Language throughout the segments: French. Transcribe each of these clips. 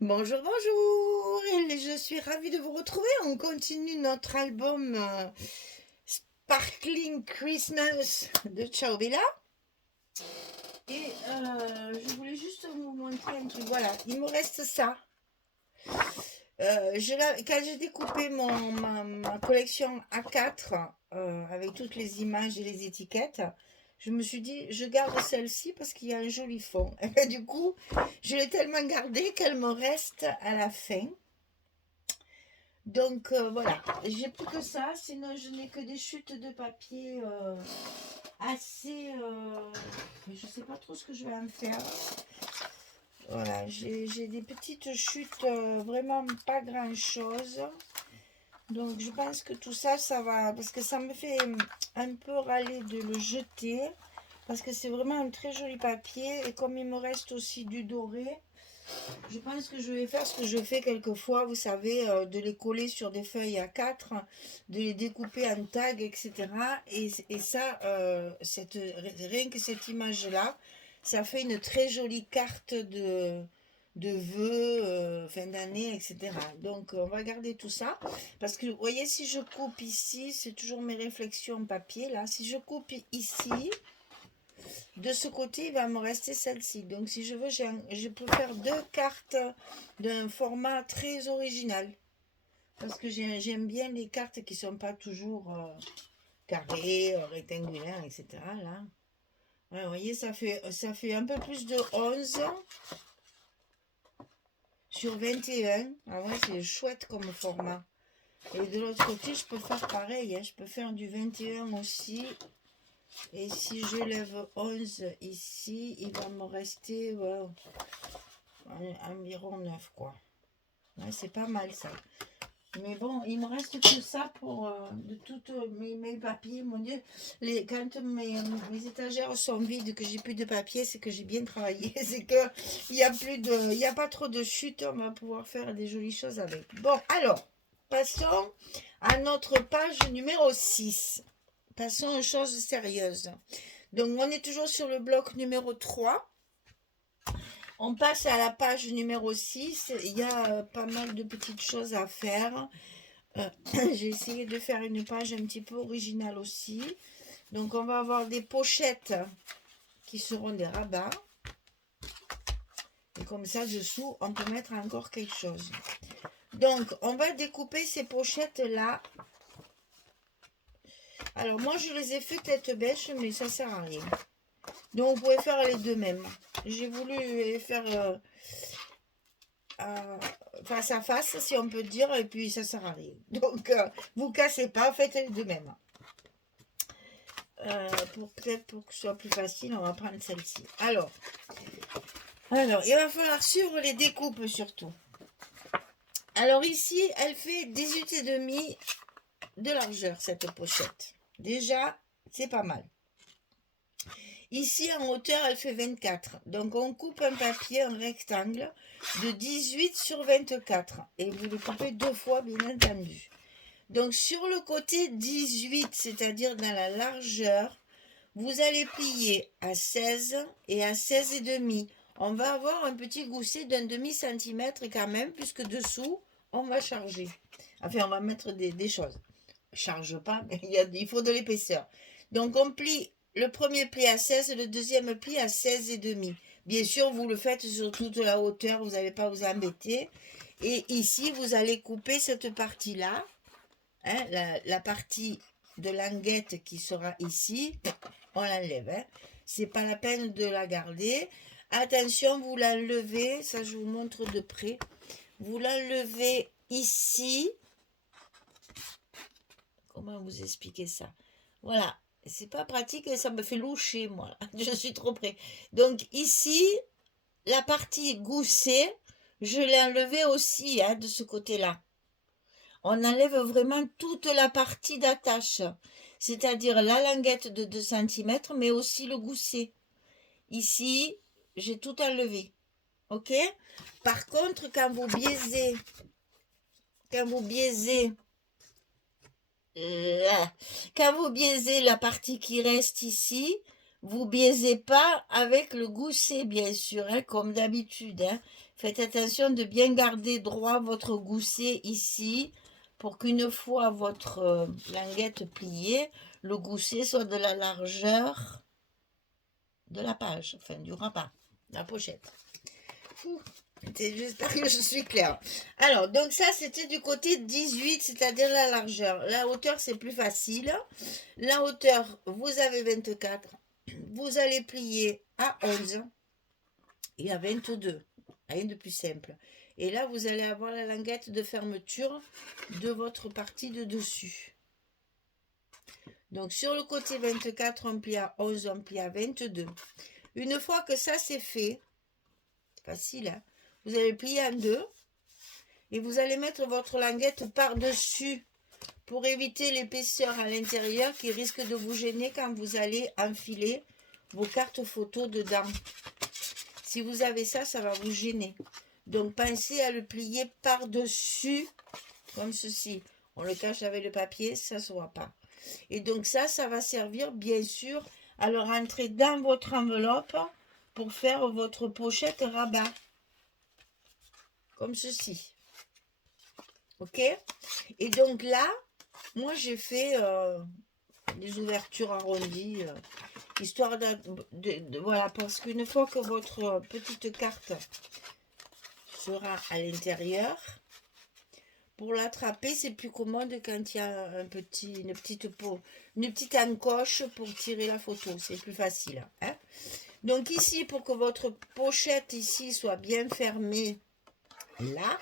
Bonjour, bonjour! Et je suis ravie de vous retrouver. On continue notre album Sparkling Christmas de Ciao Bella. Et je voulais juste vous montrer un truc. Voilà, il me reste ça. Quand j'ai découpé ma collection A4 avec toutes les images et les étiquettes, je me suis dit, je garde celle-ci parce qu'il y a un joli fond. Et ben, du coup, je l'ai tellement gardée qu'elle me reste à la fin. Donc voilà, j'ai plus que ça, sinon je n'ai que des chutes de papier assez... mais je sais pas trop ce que je vais en faire. Voilà, j'ai des petites chutes, vraiment pas grand-chose. Donc je pense que tout ça, ça va... Parce que ça me fait un peu râler de le jeter. Parce que c'est vraiment un très joli papier. Et comme il me reste aussi du doré, je pense que je vais faire ce que je fais quelquefois, vous savez, de les coller sur des feuilles A4, de les découper en tags, etc. Et ça, rien que cette image-là, ça fait une très jolie carte de vœux, fin d'année, etc. Donc, on va garder tout ça. Parce que, vous voyez, si je coupe ici, c'est toujours mes réflexions en papier, là. Si je coupe ici, de ce côté, il va me rester celle-ci. Donc, si je veux, je peux faire deux cartes d'un format très original. Parce que j'aime bien les cartes qui ne sont pas toujours carrées, rectangulaires, etc. Là. Ouais, vous voyez, ça fait un peu plus de 11 sur 21. Ah ouais, c'est chouette comme format. Et de l'autre côté, je peux faire pareil. Hein. Je peux faire du 21 aussi. Et si je lève 11 ici, il va me rester environ 9 quoi. Ouais, c'est pas mal ça. Mais bon, il me reste que ça pour de toutes mes papiers. Mon Dieu, quand mes étagères sont vides, que j'ai plus de papier, c'est que j'ai bien travaillé. C'est que il y a pas trop de chutes. On va pouvoir faire des jolies choses avec. Bon, alors, passons à notre page numéro 6. Passons aux choses sérieuses. Donc, on est toujours sur le bloc numéro 3. On passe à la page numéro 6. Il y a pas mal de petites choses à faire. Euh, j'ai essayé de faire une page un petit peu originale aussi. Donc, on va avoir des pochettes qui seront des rabats. Et comme ça, dessous, on peut mettre encore quelque chose. Donc, on va découper ces pochettes-là. Alors, moi, je les ai fait tête bêche, mais ça sert à rien. Donc, vous pouvez faire les deux mêmes. J'ai voulu les faire face à face, si on peut dire, et puis ça sert à rien. Donc, vous cassez pas, faites les deux mêmes. Peut-être pour que ce soit plus facile, on va prendre celle-ci. Alors, il va falloir suivre les découpes surtout. Alors ici, elle fait 18,5 de largeur, cette pochette. Déjà, c'est pas mal. Ici, en hauteur, elle fait 24. Donc, on coupe un papier, un rectangle, de 18 sur 24. Et vous le coupez deux fois, bien entendu. Donc, sur le côté 18, c'est-à-dire dans la largeur, vous allez plier à 16 et à 16 et demi. On va avoir un petit gousset d'un demi-centimètre quand même, puisque dessous, on va charger. Enfin, on va mettre des choses. Charge pas, mais il faut de l'épaisseur. Donc, on plie le premier pli à 16, le deuxième pli à 16 et demi. Bien sûr, vous le faites sur toute la hauteur, vous n'allez pas vous embêter. Et ici, vous allez couper cette partie-là, hein, la partie de languette qui sera ici, on l'enlève. Hein. C'est pas la peine de la garder. Attention, vous l'enlevez, ça je vous montre de près. Vous l'enlevez ici. Comment vous expliquer ça? Voilà, c'est pas pratique et ça me fait loucher, moi. Je suis trop près. Donc ici, la partie goussée, je l'ai enlevée aussi hein, de ce côté-là. On enlève vraiment toute la partie d'attache, c'est-à-dire la languette de 2 cm, mais aussi le gousset. Ici, j'ai tout enlevé. OK? Par contre, quand vous biaisez quand vous biaisez la partie qui reste ici, vous biaisez pas avec le gousset, bien sûr, hein, comme d'habitude. Hein. Faites attention de bien garder droit votre gousset ici pour qu'une fois votre languette pliée, le gousset soit de la largeur de la page, enfin du rabat, de la pochette. J'espère que je suis claire. Alors, donc ça, c'était du côté 18, c'est-à-dire la largeur. La hauteur, c'est plus facile. La hauteur, vous avez 24. Vous allez plier à 11 et à 22. Rien de plus simple. Et là, vous allez avoir la languette de fermeture de votre partie de dessus. Donc, sur le côté 24, on plie à 11, on plie à 22. Une fois que ça, c'est fait, facile, hein, vous allez plier en deux et vous allez mettre votre languette par-dessus pour éviter l'épaisseur à l'intérieur qui risque de vous gêner quand vous allez enfiler vos cartes photos dedans. Si vous avez ça, ça va vous gêner. Donc, pensez à le plier par-dessus, comme ceci. On le cache avec le papier, ça ne se voit pas. Et donc ça va servir, bien sûr, à le rentrer dans votre enveloppe pour faire votre pochette rabat. Comme ceci. Ok? Et donc là, moi j'ai fait des ouvertures arrondies, histoire voilà, parce qu'une fois que votre petite carte sera à l'intérieur, pour l'attraper, c'est plus commode quand il y a une petite encoche pour tirer la photo. C'est plus facile. Hein? Donc ici, pour que votre pochette ici soit bien fermée, là,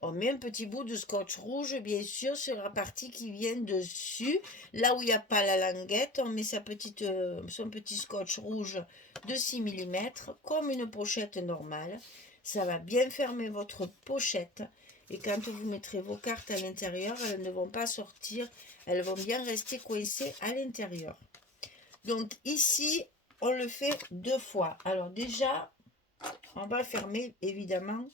on met un petit bout de scotch rouge, bien sûr, sur la partie qui vient dessus. Là où il n'y a pas la languette, on met son petit scotch rouge de 6 mm, comme une pochette normale. Ça va bien fermer votre pochette. Et quand vous mettrez vos cartes à l'intérieur, elles ne vont pas sortir. Elles vont bien rester coincées à l'intérieur. Donc ici, on le fait deux fois. Alors déjà, on va fermer évidemment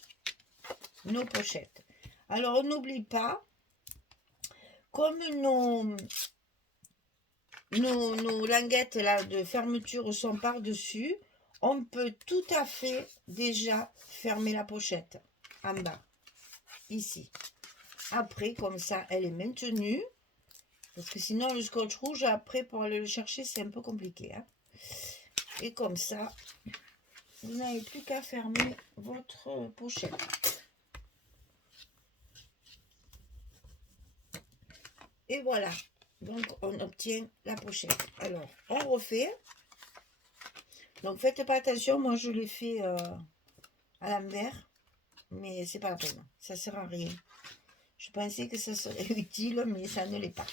nos pochettes. Alors on n'oublie pas, comme nos languettes là de fermeture sont par-dessus, on peut tout à fait déjà fermer la pochette en bas, ici. Après, comme ça, elle est maintenue. Parce que sinon, le scotch rouge, après, pour aller le chercher, c'est un peu compliqué. Hein. Et comme ça, vous n'avez plus qu'à fermer votre pochette. Et voilà. Donc, on obtient la pochette. Alors, on refait. Donc, faites pas attention. Moi, je l'ai fait à l'envers. Mais c'est pas la peine. Ça sert à rien. Je pensais que ça serait utile, mais ça ne l'est pas.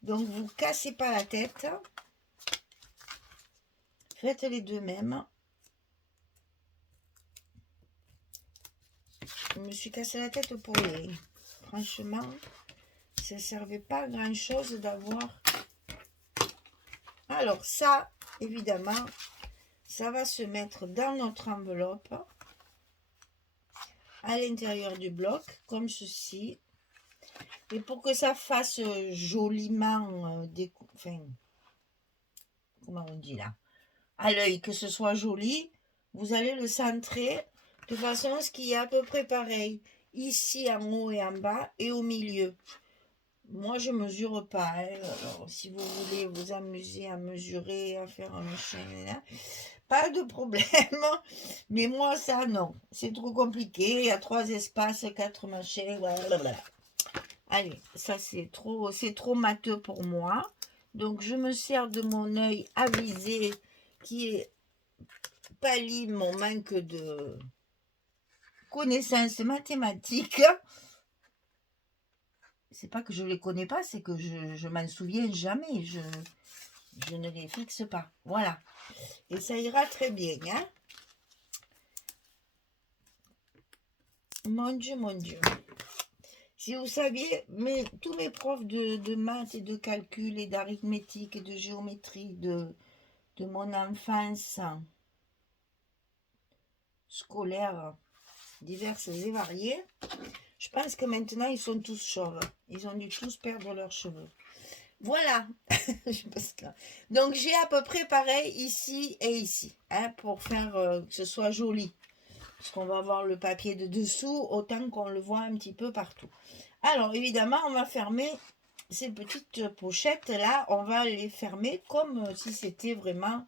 Donc, vous cassez pas la tête. Faites les deux mêmes. Je me suis cassé la tête pour rien. Franchement, ça ne servait pas à grand chose d'avoir. Alors ça, évidemment, ça va se mettre dans notre enveloppe à l'intérieur du bloc, comme ceci. Et pour que ça fasse joliment enfin, comment on dit là, à l'œil, que ce soit joli, vous allez le centrer de façon à ce qu'il y ait à peu près pareil, ici en haut et en bas et au milieu. Moi, je mesure pas. Hein. Alors, si vous voulez vous amuser à mesurer, à faire un machin, là, pas de problème. Mais moi, ça, non. C'est trop compliqué. Il y a 3 espaces, 4 machins. Blablabla. Allez, ça, c'est trop matheux pour moi. Donc, je me sers de mon œil avisé qui pallie mon manque de connaissances mathématiques. C'est pas que je les connais pas, c'est que je m'en souviens jamais. Je ne les fixe pas. Voilà. Et ça ira très bien. Hein? Mon Dieu, mon Dieu. Si vous saviez, tous mes profs de maths et de calcul et d'arithmétique et de géométrie de mon enfance scolaire diverses et variées, je pense que maintenant ils sont tous chauves. Ils ont dû tous perdre leurs cheveux. Voilà. Donc j'ai à peu près pareil ici et ici, hein, pour faire que ce soit joli. parce qu'on va avoir le papier de dessous, autant qu'on le voit un petit peu partout. Alors, évidemment, on va fermer ces petites pochettes-là, on va les fermer comme si c'était vraiment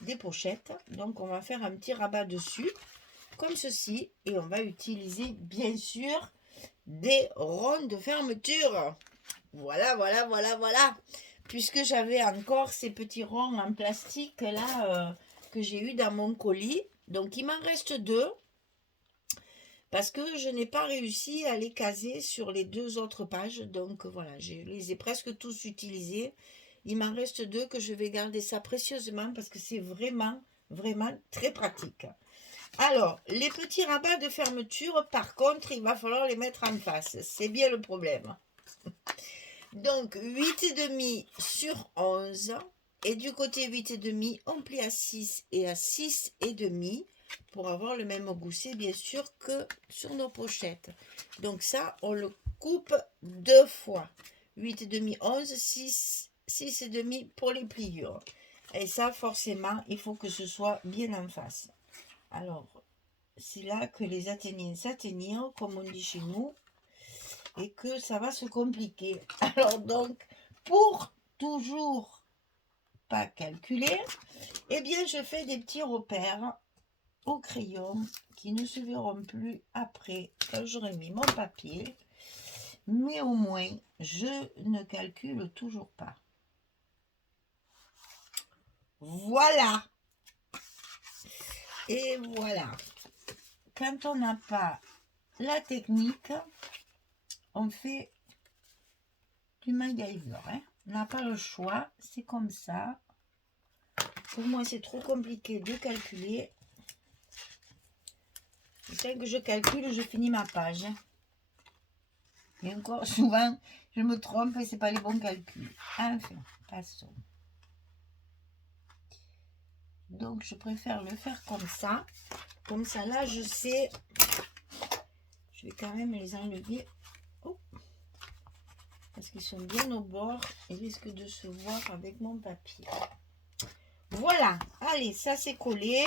des pochettes. Donc, on va faire un petit rabat dessus, comme ceci, et on va utiliser, bien sûr, des ronds de fermeture. Voilà, voilà, voilà, voilà. Puisque j'avais encore ces petits ronds en plastique là que j'ai eu dans mon colis. Donc, il m'en reste 2. Parce que je n'ai pas réussi à les caser sur les 2 autres pages. Donc voilà, je les ai presque tous utilisés. Il m'en reste 2 que je vais garder ça précieusement parce que c'est vraiment, vraiment très pratique. Alors, les petits rabats de fermeture, par contre, il va falloir les mettre en face. C'est bien le problème. Donc, 8,5 sur 11. Et du côté 8,5, on plie à 6 et à 6,5 pour avoir le même gousset, bien sûr, que sur nos pochettes. Donc ça, on le coupe 2 fois. 8,5, 11, 6, 6,5 pour les pliures. Et ça, forcément, il faut que ce soit bien en face. Alors, c'est là que les atteignants s'atteignent, comme on dit chez nous, et que ça va se compliquer. Alors donc, pour toujours pas calculer, eh bien, je fais des petits repères au crayon qui ne se verront plus après quand j'aurai mis mon papier, mais au moins je ne calcule toujours pas. Voilà, et voilà. Quand on n'a pas la technique, on fait du MacGyver, hein. On n'a pas le choix, c'est comme ça. Pour moi, c'est trop compliqué de calculer. Dès que je calcule, je finis ma page. Et encore, souvent, je me trompe et ce n'est pas les bons calculs. Enfin, passons. Donc, je préfère le faire comme ça. Comme ça, là, je sais. Je vais quand même les enlever. Oh, parce qu'ils sont bien au bord. Ils risquent de se voir avec mon papier. Voilà. Allez, ça c'est collé.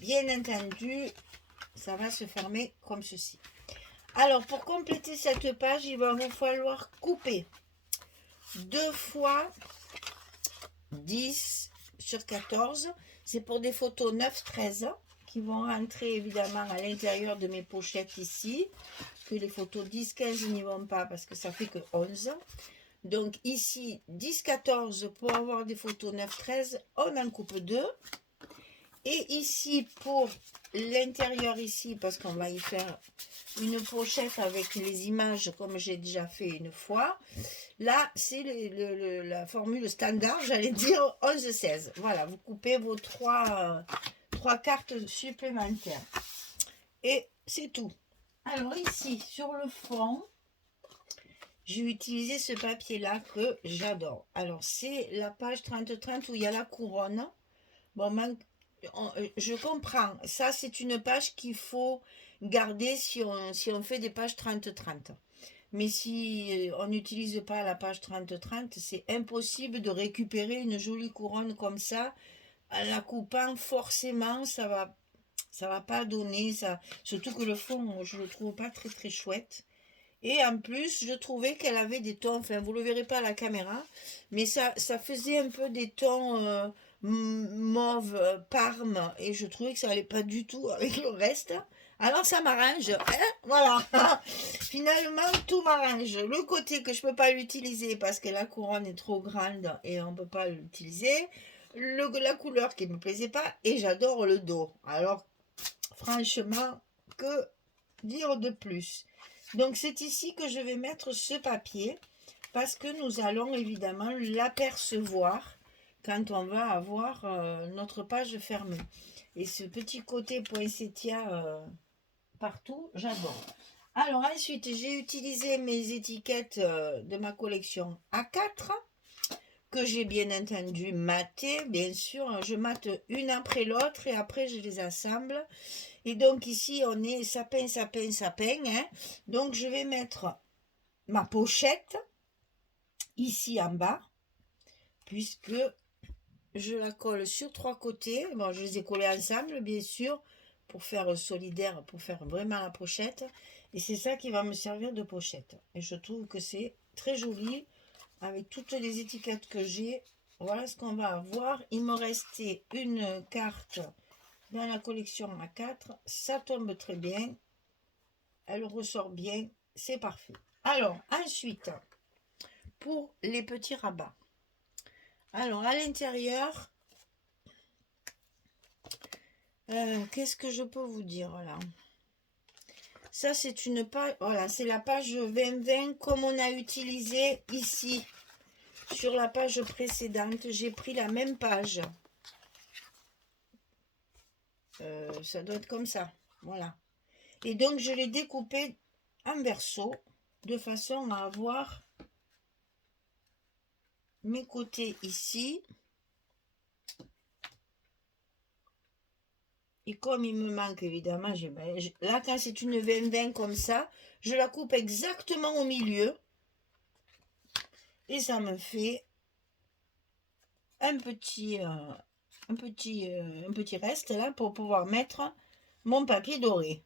Bien entendu, ça va se fermer comme ceci. Alors, pour compléter cette page, il va vous falloir couper 2 fois 10 sur 14. C'est pour des photos 9-13 qui vont rentrer évidemment à l'intérieur de mes pochettes ici. Que les photos 10-15 n'y vont pas parce que ça fait que 11. Donc ici, 10-14 pour avoir des photos 9-13, on en coupe 2. Et ici, pour l'intérieur ici, parce qu'on va y faire une pochette avec les images comme j'ai déjà fait une fois. Là, c'est la formule standard, j'allais dire 11-16. Voilà, vous coupez vos 3 cartes supplémentaires. Et c'est tout. Alors ici, sur le fond, j'ai utilisé ce papier-là que j'adore. Alors, c'est la page 30-30 où il y a la couronne. Bon, je comprends. Ça, c'est une page qu'il faut garder si on fait des pages 30-30. Mais si on n'utilise pas la page 30-30, c'est impossible de récupérer une jolie couronne comme ça. En la coupant, forcément, ça va pas donner ça. Surtout que le fond, je le trouve pas très très chouette. Et en plus, je trouvais qu'elle avait des tons, enfin, vous ne le verrez pas à la caméra, mais ça faisait un peu des tons mauve, parme, et je trouvais que ça n'allait pas du tout avec le reste. Alors ça m'arrange, hein, voilà. Finalement, tout m'arrange. Le côté que je ne peux pas l'utiliser parce que la couronne est trop grande et on ne peut pas l'utiliser. La couleur qui ne me plaisait pas, et j'adore le dos. Alors, franchement, que dire de plus? Donc c'est ici que je vais mettre ce papier parce que nous allons évidemment l'apercevoir quand on va avoir notre page fermée. Et ce petit côté poinsettia partout, j'adore. Alors ensuite, j'ai utilisé mes étiquettes de ma collection A4 que j'ai bien entendu maté, bien sûr. Je mate une après l'autre et après je les assemble. Et donc ici, on est sapin, sapin, sapin. Hein. Donc je vais mettre ma pochette ici en bas, puisque je la colle sur 3 côtés. Bon, je les ai collés ensemble, bien sûr, pour faire solidaire, pour faire vraiment la pochette. Et c'est ça qui va me servir de pochette. Et je trouve que c'est très joli avec toutes les étiquettes que j'ai. Voilà ce qu'on va avoir. Il me restait une carte dans la collection A4. Ça tombe très bien. Elle ressort bien. C'est parfait. Alors, ensuite, pour les petits rabats. Alors, à l'intérieur, qu'est-ce que je peux vous dire là? Ça, c'est une page, voilà, c'est la page 2020 comme on a utilisé ici. Sur la page précédente, j'ai pris la même page. Ça doit être comme ça, voilà. Et donc, je l'ai découpé en verso, de façon à avoir mes côtés ici. Et comme il me manque évidemment, là quand c'est une 20-20 comme ça, je la coupe exactement au milieu. Et ça me fait un petit reste là pour pouvoir mettre mon papier doré.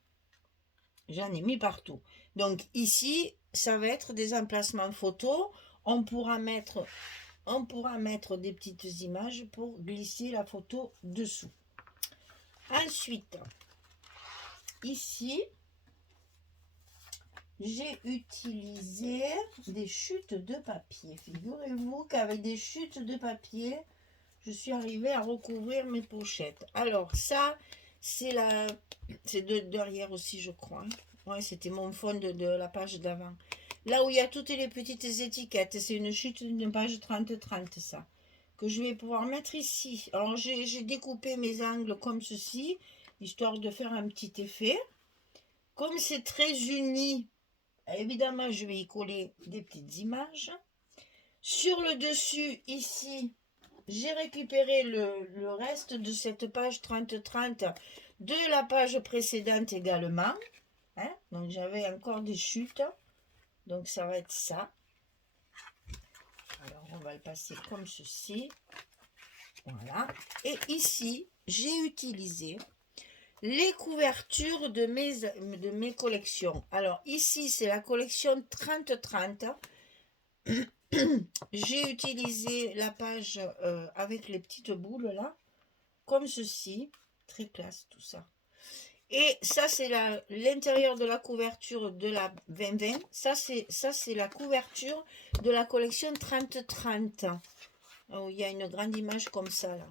J'en ai mis partout. Donc ici, ça va être des emplacements photos. On pourra mettre des petites images pour glisser la photo dessous. Ensuite, ici, j'ai utilisé des chutes de papier. Figurez-vous qu'avec des chutes de papier, je suis arrivée à recouvrir mes pochettes. Alors ça, c'est derrière aussi, je crois. Ouais, c'était mon fond de la page d'avant. Là où il y a toutes les petites étiquettes, c'est une chute d'une page 30-30, ça. Que je vais pouvoir mettre ici. Alors, j'ai découpé mes angles comme ceci, histoire de faire un petit effet. Comme c'est très uni, évidemment, je vais y coller des petites images. Sur le dessus, ici, j'ai récupéré le reste de cette page 30-30 de la page précédente également. Hein? Donc, j'avais encore des chutes. Donc, ça va être ça. Alors, on va le passer comme ceci. Voilà. Et ici, j'ai utilisé les couvertures de mes collections. Alors, ici, c'est la collection 30-30. J'ai utilisé la page avec les petites boules là, comme ceci. Très classe tout ça. Et ça, c'est l'intérieur de la couverture de la 2020. Ça, c'est la couverture de la collection 30-30. Oh, il y a une grande image comme ça là.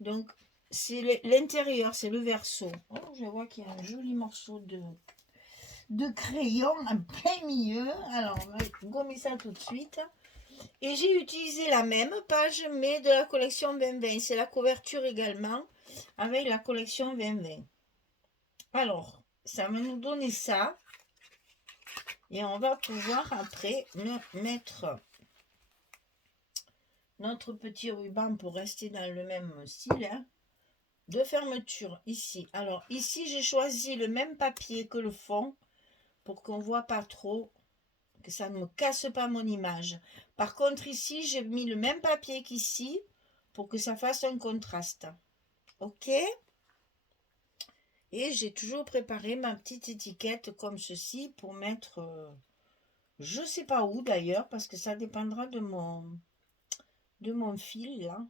Donc, c'est l'intérieur, c'est le verso. Oh, je vois qu'il y a un joli morceau de crayon en plein milieu. Alors, on va gommer ça tout de suite. Et j'ai utilisé la même page, mais de la collection 2020. C'est la couverture également, avec la collection 2020. Alors, ça va nous donner ça. Et on va pouvoir après mettre notre petit ruban pour rester dans le même style, hein, de fermeture ici. Alors ici, j'ai choisi le même papier que le fond pour qu'on ne voit pas trop, que ça ne me casse pas mon image. Par contre, ici, j'ai mis le même papier qu'ici pour que ça fasse un contraste. Ok? Et j'ai toujours préparé ma petite étiquette comme ceci pour mettre, je ne sais pas où d'ailleurs, parce que ça dépendra de mon fil là.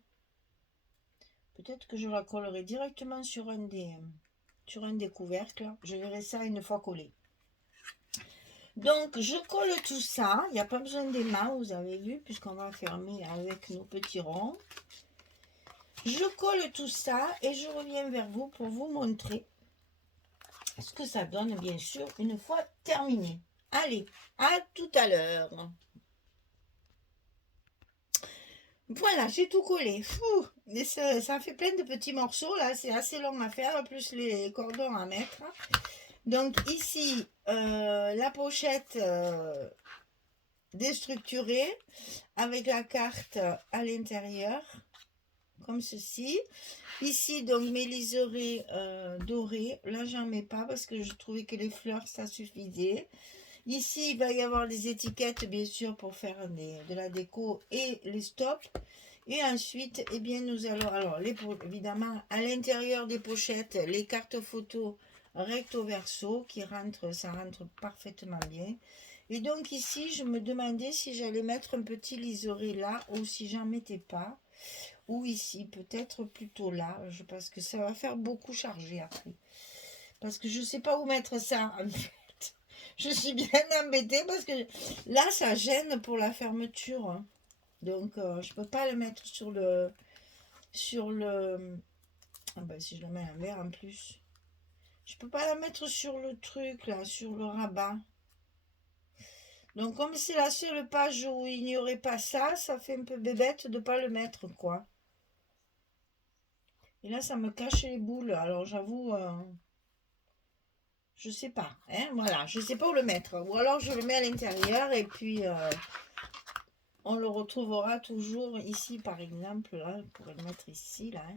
Peut-être que je la collerai directement sur un des couvercles. Je verrai ça une fois collé. Donc, je colle tout ça. Il n'y a pas besoin d'aimant, vous avez vu, puisqu'on va fermer avec nos petits ronds. Je colle tout ça et je reviens vers vous pour vous montrer ce que ça donne, bien sûr, une fois terminé. Allez, à tout à l'heure. Voilà, j'ai tout collé. Fou, ça fait plein de petits morceaux, là. C'est assez long à faire, plus les cordons à mettre. Donc ici, la pochette déstructurée avec la carte à l'intérieur, comme ceci. Ici, donc, mes liserés dorés. Là, j'en mets pas parce que je trouvais que les fleurs, ça suffisait. Ici, il va y avoir des étiquettes, bien sûr, pour faire de la déco et les stops. Et ensuite, eh bien, nous allons, alors, évidemment, à l'intérieur des pochettes, les cartes photos recto verso qui rentrent, ça rentre parfaitement bien. Et donc ici, je me demandais si j'allais mettre un petit liseré là ou si j'en mettais pas. Ou ici, peut-être plutôt là, parce que ça va faire beaucoup charger après. Parce que je sais pas où mettre ça, en fait. Je suis bien embêtée parce que là, ça gêne pour la fermeture, hein. Donc, je peux pas le mettre sur le... Ah ben, si je le mets à l'envers en plus. Je peux pas la mettre sur le truc, là, sur le rabat. Donc, comme c'est la seule page où il n'y aurait pas ça, ça fait un peu bébête de pas le mettre, quoi. Et là, ça me cache les boules. Alors, j'avoue, je sais pas. Hein, voilà, je sais pas où le mettre. Ou alors, je le mets à l'intérieur et puis on le retrouvera toujours ici, par exemple. Là, je pourrais le mettre ici, là. Hein.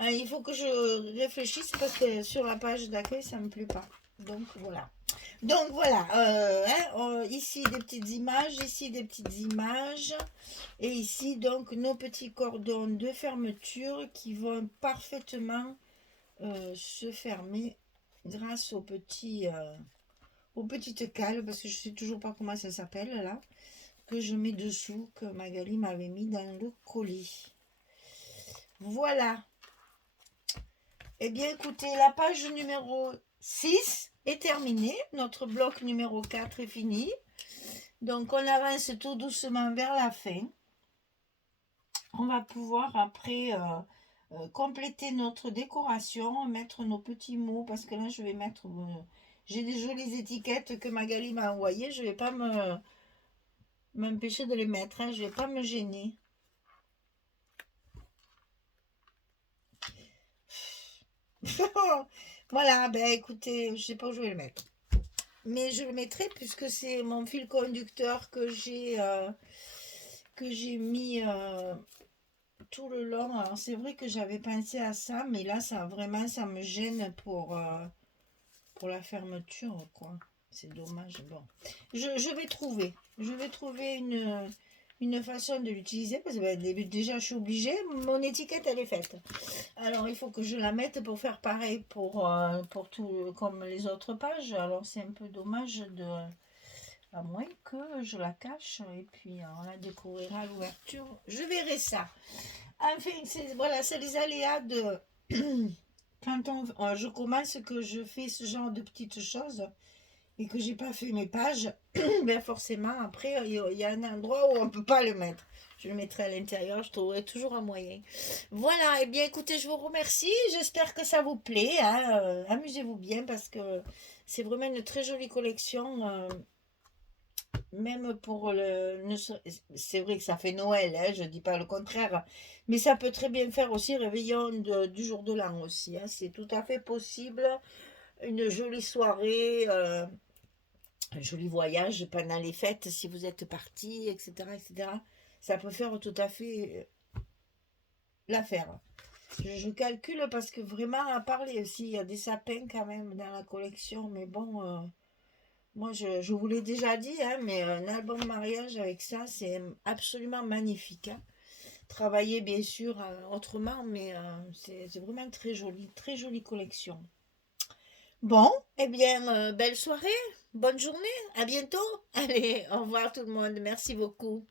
Ah, il faut que je réfléchisse parce que sur la page d'accueil, ça me plaît pas. Donc, voilà. Donc voilà, ici des petites images, ici des petites images, et ici donc nos petits cordons de fermeture qui vont parfaitement se fermer grâce aux petites cales, parce que je sais toujours pas comment ça s'appelle là, que je mets dessous, que Magali m'avait mis dans le colis. Voilà. Eh bien écoutez, la page numéro 6 est terminée, notre bloc numéro 4 est fini. Donc on avance tout doucement vers la fin. On va pouvoir après compléter notre décoration, mettre nos petits mots, parce que là je vais mettre... j'ai des jolies étiquettes que Magali m'a envoyées, je ne vais pas m'empêcher de les mettre, hein, je ne vais pas me gêner. Voilà, ben écoutez, je ne sais pas où je vais le mettre. Mais je le mettrai puisque c'est mon fil conducteur que j'ai mis tout le long. Alors c'est vrai que j'avais pensé à ça, mais là ça vraiment ça me gêne pour la fermeture, quoi. C'est dommage. Bon, je vais trouver. Je vais trouver une façon de l'utiliser parce que ben, déjà je suis obligée. Mon étiquette elle est faite. Alors il faut que je la mette pour faire pareil pour tout comme les autres pages. Alors c'est un peu dommage de à moins que je la cache et puis on la découvrira à l'ouverture. Je verrai ça. Enfin, voilà, c'est les aléas de quand je commence que je fais ce genre de petites choses et que j'ai pas fait mes pages, ben forcément après il y a un endroit où on peut pas le mettre. Je le mettrai à l'intérieur, je trouverai toujours un moyen. Voilà, et bien écoutez, je vous remercie. J'espère que ça vous plaît. Hein, amusez-vous bien parce que c'est vraiment une très jolie collection. Même pour le... C'est vrai que ça fait Noël, hein, je dis pas le contraire. Mais ça peut très bien faire aussi réveillon du jour de l'an aussi. Hein, c'est tout à fait possible. Une jolie soirée, un joli voyage pendant les fêtes si vous êtes parti, etc., etc. Ça peut faire tout à fait l'affaire. Je calcule parce que vraiment, à parler aussi, il y a des sapins quand même dans la collection. Mais bon... moi, je vous l'ai déjà dit, hein, mais un album mariage avec ça, c'est absolument magnifique. Hein. Travaillé bien sûr autrement, mais c'est vraiment très jolie collection. Bon, eh bien, belle soirée, bonne journée, à bientôt. Allez, au revoir tout le monde, merci beaucoup.